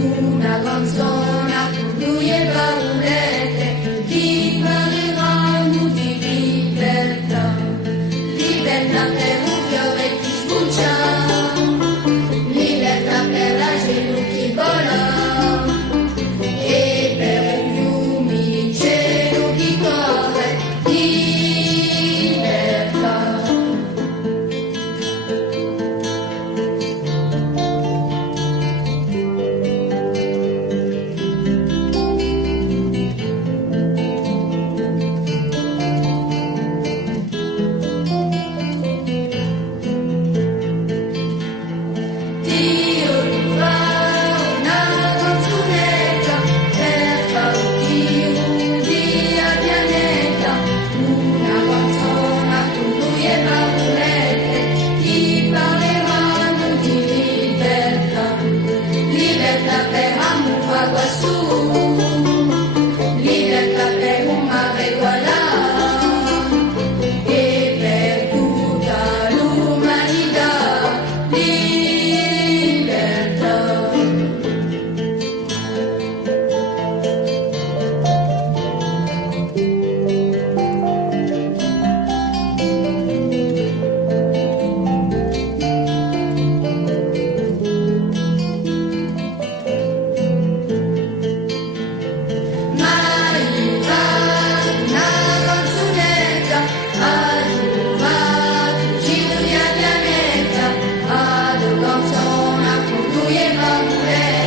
una canzone con lui e paurette, ti parleranno di libertà, libertà per un fiore che sbuccia, libertà per la cielo che vola, e per un fiume in cielo che corre, libertà. Dio gli fa una canzonetta per far Dio via pianeta, una canzone con lui e paurette, ti parleranno di libertà, libertà per amore quassù, libertà per un mare voilà, e per tutta l'umanità. Lui e paure